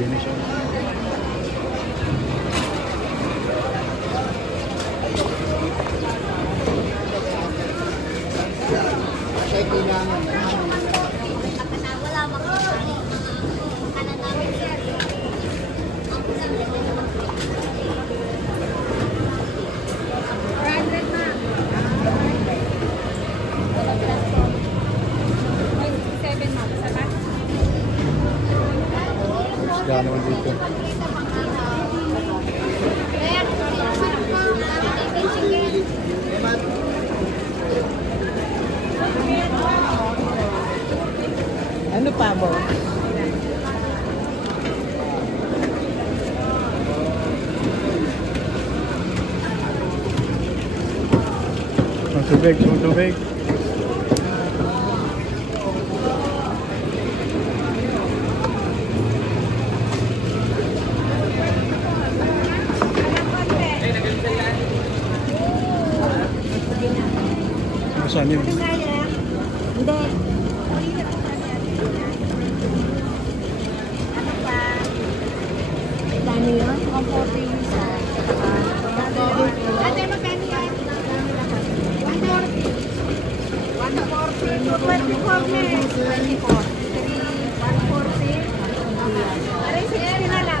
Linis siya. Isda naman dito. Ano pa mo? Ang tubig, ang tubig. Saan yun? Hindi. Ano pa? Dami yun? 140 isa. Ate, magkano yan? 140. 140. 24 na eh. 24. 140. Aray, 60 na lang.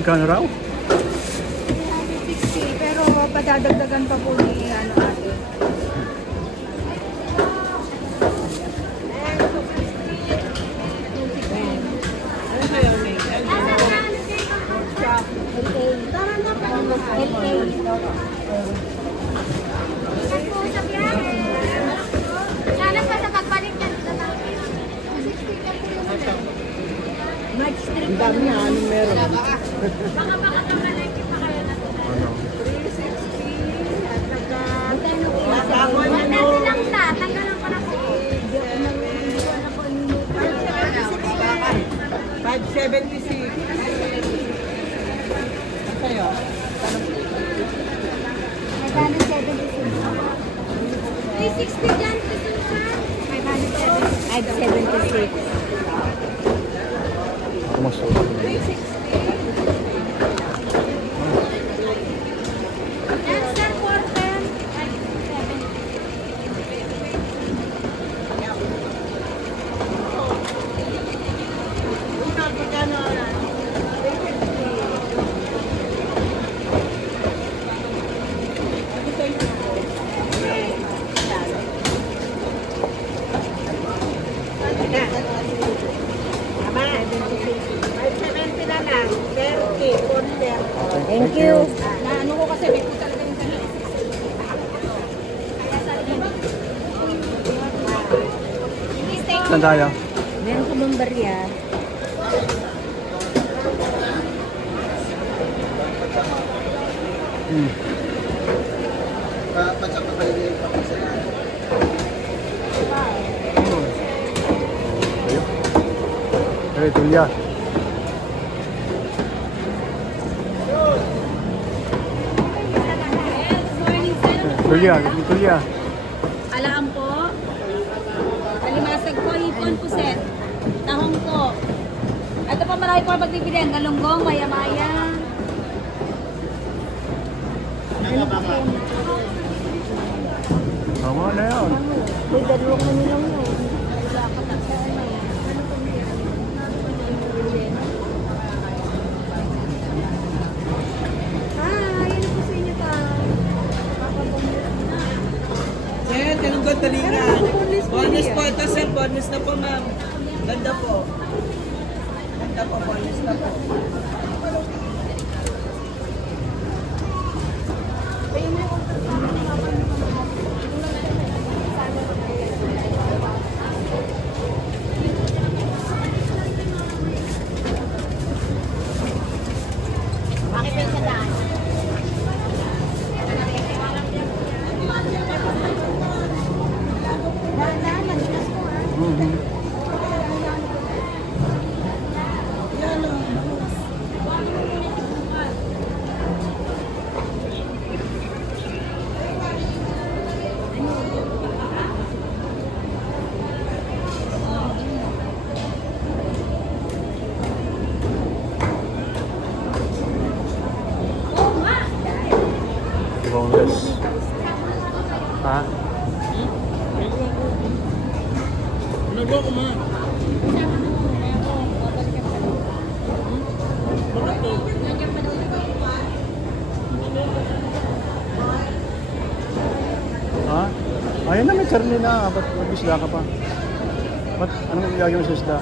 Magkano raw? 60, pero padadagdagan pa po ni ano ate. Sana pa sa pagbalik yan. Ang dami na, anong meron? Baka kamalaki pa kayo na. Ano? 360 at saka... Tanggalan lang na. Tanggalan ko na po. 576. Sa'yo? Magkano 76? 360 dyan. 576. Kumusta? 360. Dancer 570 na lang. 30, 40. Thank you. Na ano ko kasi may talaga yung kanila. Saan tayo? Meron ko bang barya? Eh, Tulia. Tulia, Tulia. Alaan po. Kalimasag po, hipon po set. Tahong po. Ito pa marami po magbibilihan. Galunggong, maya-maya. Ano pa po? Tama na yan. May dalawang manilang yun. Wala ka na sa ano. Yan po sa inyo pa. Sir, ganun ko talingan. Bonus po ito, sir. Bonus na po, ma'am. Ganda po. Ganda po, bonus na po. Bakit may sa daan? Dahan-dahan, matigas po ha. ko, ma. Ha? Ayun na, may karne na. Ba't mag-isda ka pa? Ba't anong gagawin sa isda?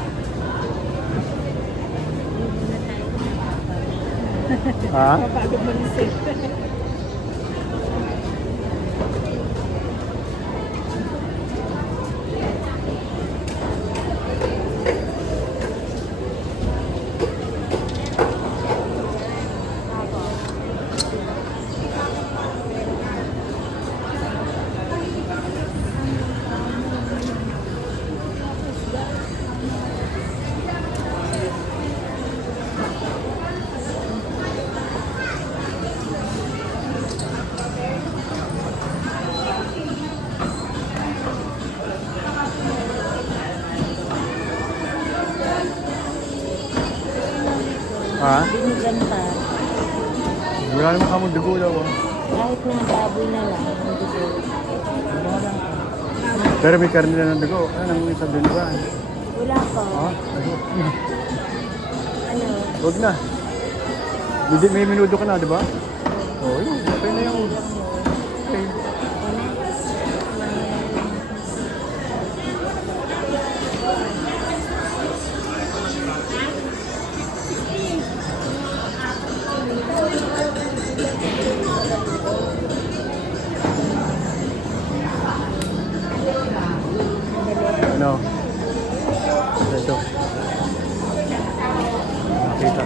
Ha? Mapagod mag-isip. Ha? Binigan pa. Wala naman kamong dugo daw. Oh. Kahit na baboy na lang, hindi ko. Pero may karne na ng dugo. Anong sabihin ba? Wala pa. Ha? Ano? Huwag na. May minuto ka na, di ba? Oo, yun. Okay na yun. Okay. Ano? Ito. Nakita.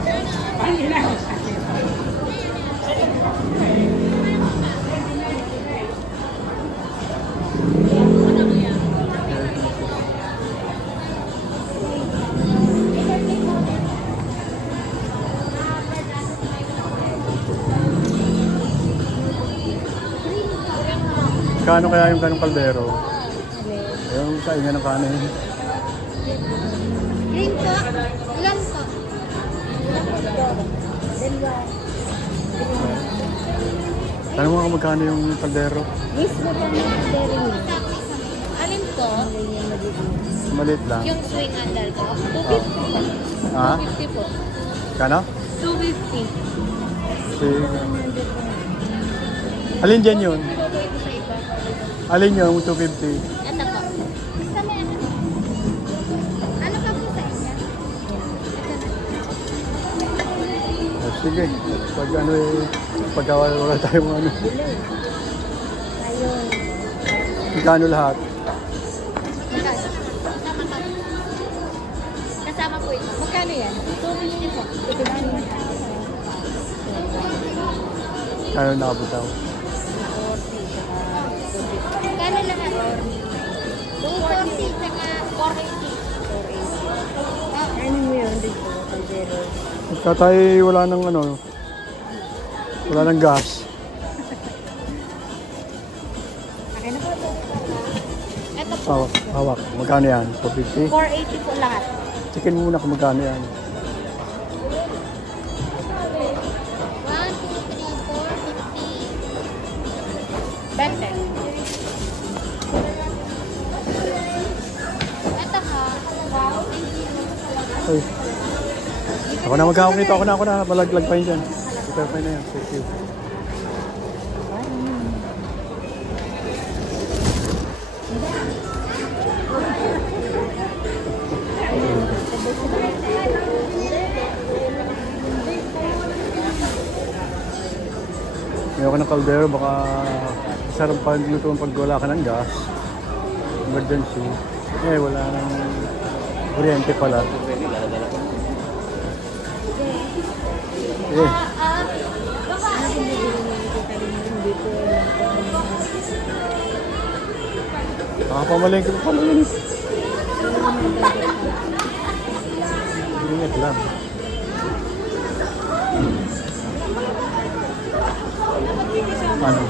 Kano kaya yung ganong kaldero? Yung sa inyo ng kanin. Green po? Ilan po? Tanong mo kung magkano yung kaldero? Miss mo pa ng dairy milk. Alin to? Maliit lang. Yung swing under ko. 250 po. Ha? 250 po. Kano? 250. Si... Alin dyan yun? Sa iba. Alin yung 250? Ito po. Basta may ano. Ano pa po sa inyo? Oh, sige. Pag ano eh, pagka wala tayong ano. Bilay. Ayun. Magkano lahat? Magkano? Kasama po ito. Magkano yan? 250 po. 250. Kano nakabutaw? 40. Magkano lahat? 240 saka 480. Ano mo yun dito? Kaldero. Pagka tayo wala nang ano, wala nang gas. Akin na po ito. Ito po. Hawak, hawak. Magkano yan? 450? 480 po lahat. Chicken muna kung magkano yan. 1, 2, 3, 4, 50. 20. Ito ha. Ay. Ako na magkakong nito. Ako na. Balaglag pa yun dyan. Ito pa yun na yan. Thank you. Ayoko ng kaldero, baka sarap pagluto pag wala ka ng gas. Emergency. Eh, wala nang kuryente pala. Eh, nakapamalengke ko pala yun. Ingat lang. Ano?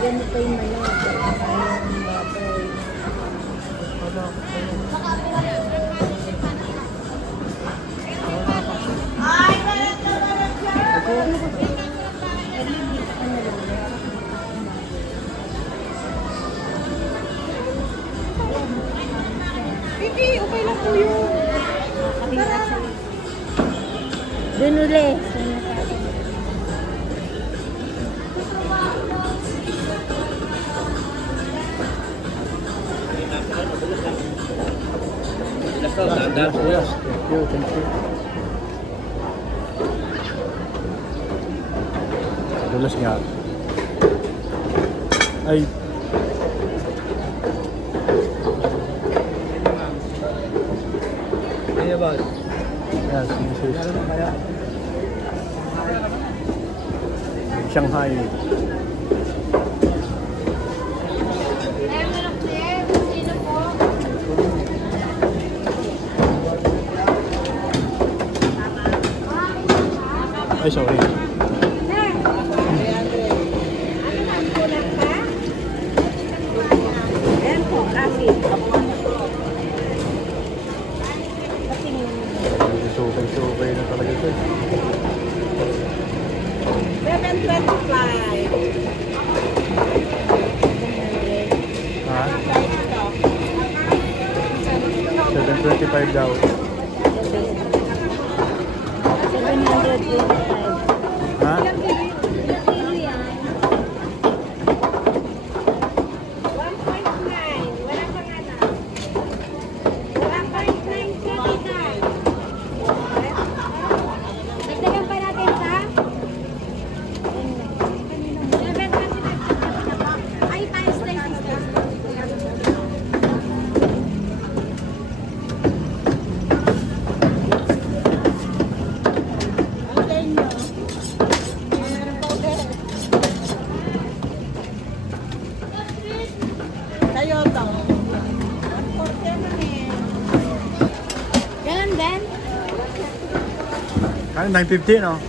Ganito yung manok. Ito po. Hindi, okay lang po yun. Dun uli. Yes, yes. Thank you, thank you. Dulas nga. Ay. Iya ba? Yes, this is Shanghai. Sino po? Ay, sorry. Ayan po, kasi. Sukay na talaga ito. 725. Ha? 725 daw. 725. Ha? Ilang kilo yan? 1.9. Wala pang ano. 1.979. Dagdagan pa natin sa? Ay, times 96. Kayo to. 140 na eh. Ganun din? Kaya 950, no?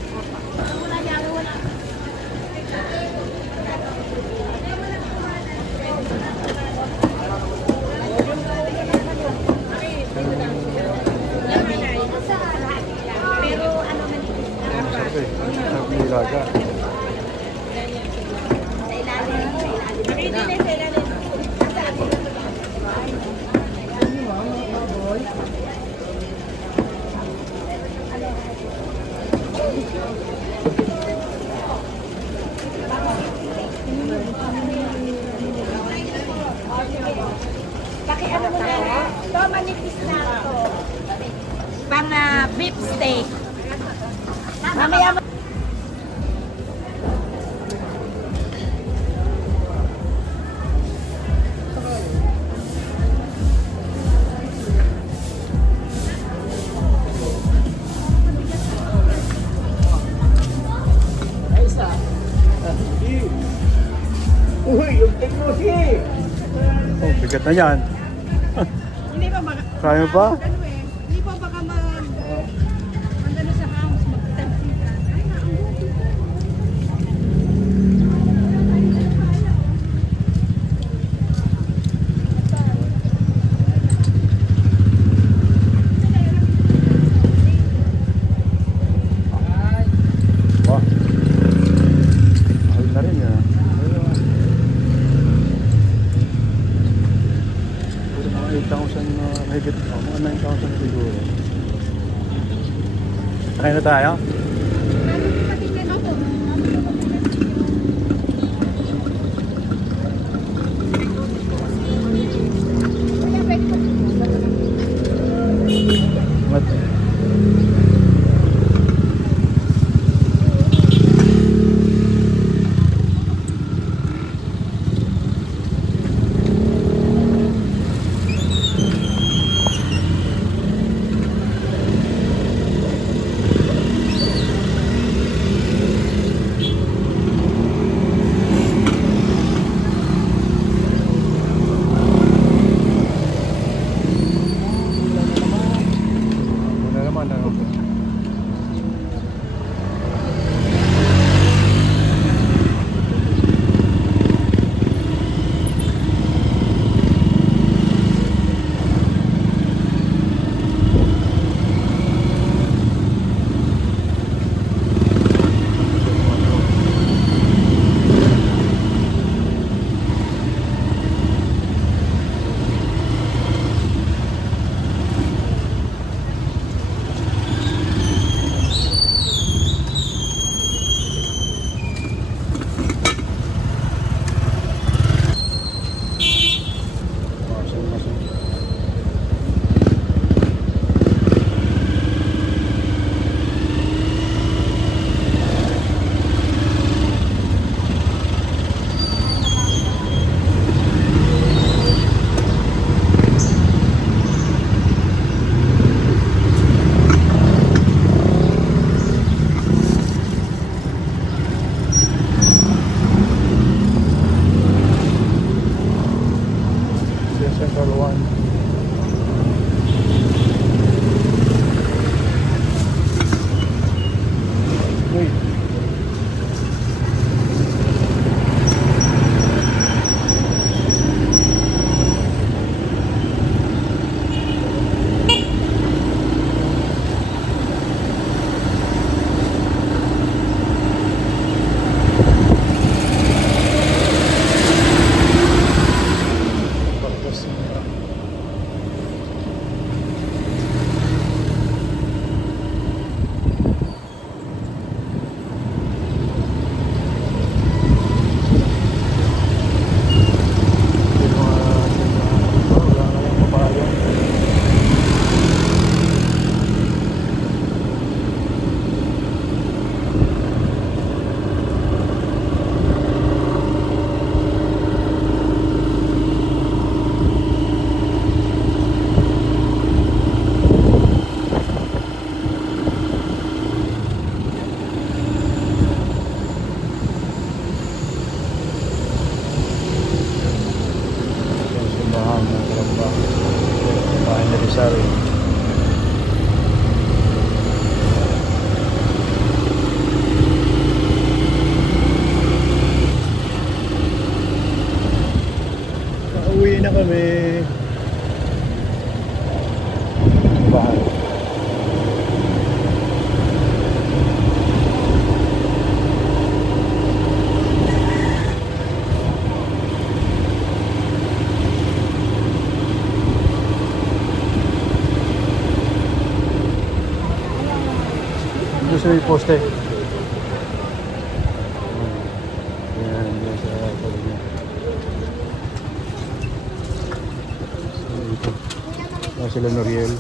Pero ano manipis na? Sarap eh. Sarap ng ilaga. Sa ilalim. Sa ilalim. Pakiano mo na. Ito, manipis na ito. Pang beef steak. Mamaya mo. Uy, yung technology! Oh, bigat na yan. Hindi pa baka... Kaya mo pa? Ano eh. Hindi pa baka mag-ano sa house. Mag-tansikan. Ay, naanggutin ka. Wah. Mahal na rin yan. Puro mga 8,000 na mahigit. Mga 9,000 siguro. Sakay na tayo? What? sa may poste. Ayan, yan sa tabi niya. So, dito. Ayan sila Noriel.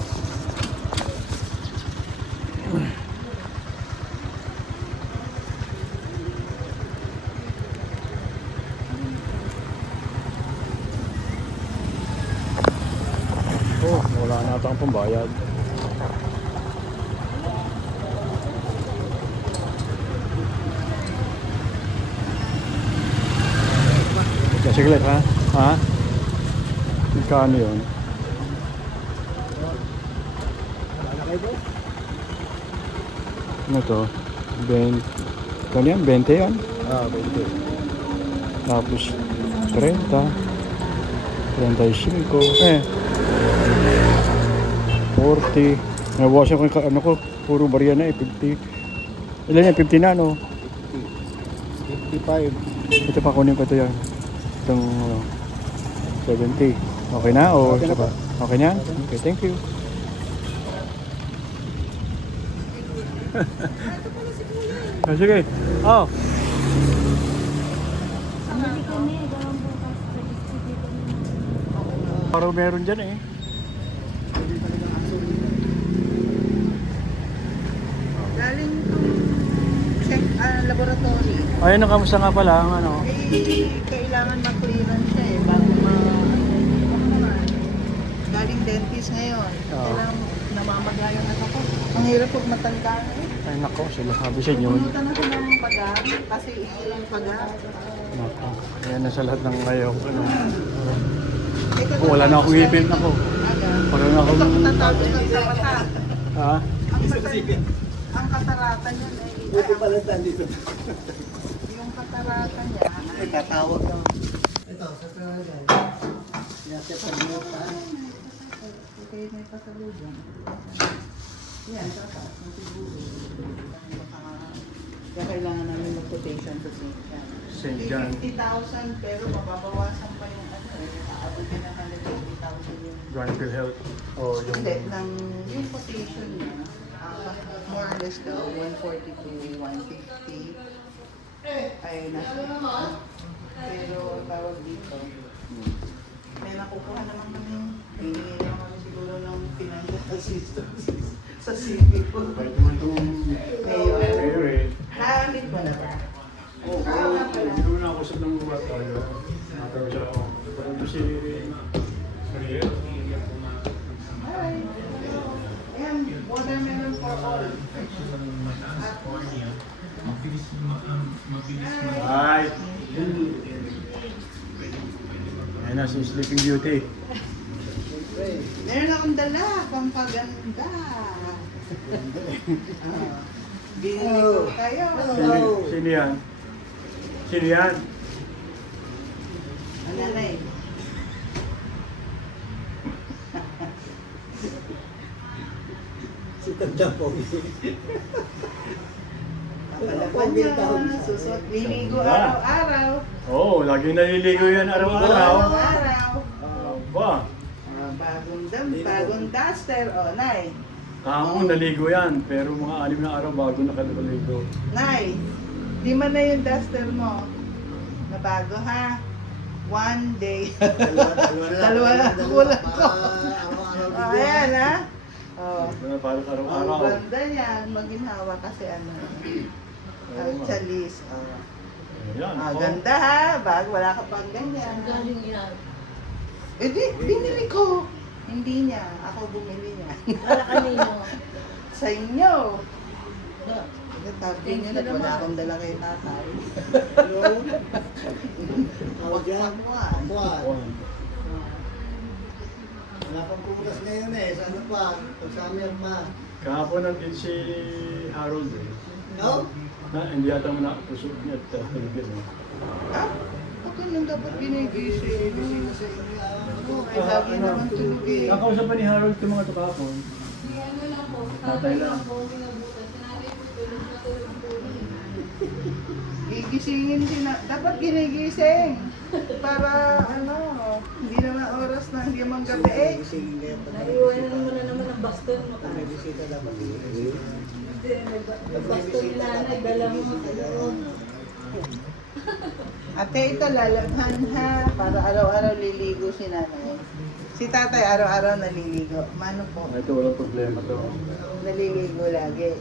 Oh, wala na ata ang pambayad. Sige lang, ha? Ha? Magkano yun? Ano to? 20. Kano yan? 20 yan? Ah, 20. Tapos 30. 35. 40. Nabawasan ko yung ano ko. Puro barya na eh. 50. Ilan yan? 50 na no? 55. Ito pa kunin ko ito yan. Itong 70. Okay na o Okay na isa pa? Okay na? Okay, thank you. Ah, sige. Oh. Hindi kami, gawang bukas. Parang meron dyan eh. Galing itong check laboratory. Ayun, kamusta nga pala ang ano? Kailangan ma-clearance siya bago galing dentist ngayon. Oo. Kailangan namamagayan na ako. Ang hirap pag matanda na eh. Ay nako, sila sabi sa inyo. Pumunta na ko ng pagar kasi ilang pagar. Nako. Ayan na sa lahat ng ngayon. Ano? Ito Oh, wala na akong ipin ako. Parang ako. Ito matatapos ng sarata. Ha? Ang katarata niya ay Buti pala dito. yung katarata niya. Ay, tatawag ka. Ito, sa talaga. Yan, sa pagmuta. Okay, may pasalubong. Yan, tataas na siguro. Kaya kailangan namin mag-quotation sa St. John. St. John. 50,000 pero mababawasan pa yung ano eh. Aabot din ng 150,000 yung Garfield Health. O yung... hindi, yung quotation niya, more or less daw, 140 to 150 ay nasa pero tawag dito, may nakukuha naman kami, hihingi naman kami siguro ng financial assistance sa city ko. Kahit naman itong... Mayor, Mayor eh. naamit mo na ba? Oo, pero hindi naman nakakusap ng mga tayo. Nakatawa siya ako. Parang ito si... Mariel. Hi! Ayan, watermelon for all. Hi! Ayan na si Sleeping Beauty. Meron akong dala, pampaganda. Binili ko kayo. Sino yan? Sino yan? Ang nanay. Si Tanda po. Kapalapan na, susot, liligo araw-araw. Oo, laging naliligo yan araw-araw. Araw-araw. Ba? Bagong duster, o, Nay. Kahapon naligo yan, pero mga 6 na araw bago nakaligo. Nay, di man na yung duster mo. Na bago, ha? One day. Dalawa lang, kulang ko. Araw-araw Ayan, ha? Oh. Parang Ang araw-araw. ganda yan, maginhawa kasi ano, chalis. Oh. Ayan. Ah, oh. ganda ha, wala ka pang ganyan. Galing yan. Eh di, binili ko. Hindi niya, ako bumili niya. Para kanino? Sa inyo. Da. Tabi Thank niyo you na wala naman. akong dala kay tatay. Tawag yan. Pakwan. Buwan. Oh. Wala pang kumulas ngayon eh. Sana pa? Pag summer pa. Kahapon nandun si Harold eh. No? Hindi yata mo nakapusok niya at tulogin eh. Ah, ako nang dapat ginigising. Gising na sa inyo. Oo, ay lagi naman tulog eh. Kakausap pa ni Harold itong mga ito kahapon. Tatay lang. Gigisingin dapat ginigising. Para ano, hindi naman oras na hindi man gabi eh. Gisingin kayo pag Naiwanan mo na naman ang baston mo. may bisita dapat gising. Ate, ito lalabhan ha. Para araw-araw liligo si nanay. Si tatay araw-araw naliligo. Mano po? Ito walang problema to. Naliligo lagi.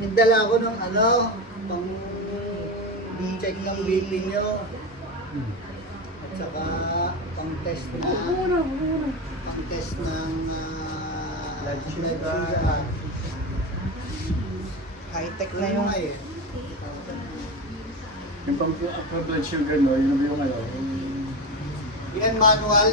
Nagdala ako ng ano, pang check ng BP nyo. At saka pang test na, pang test ng blood sugar. High-tech na yung... Ay, Yung pang blood sugar, no? Yun yung ano? yan manual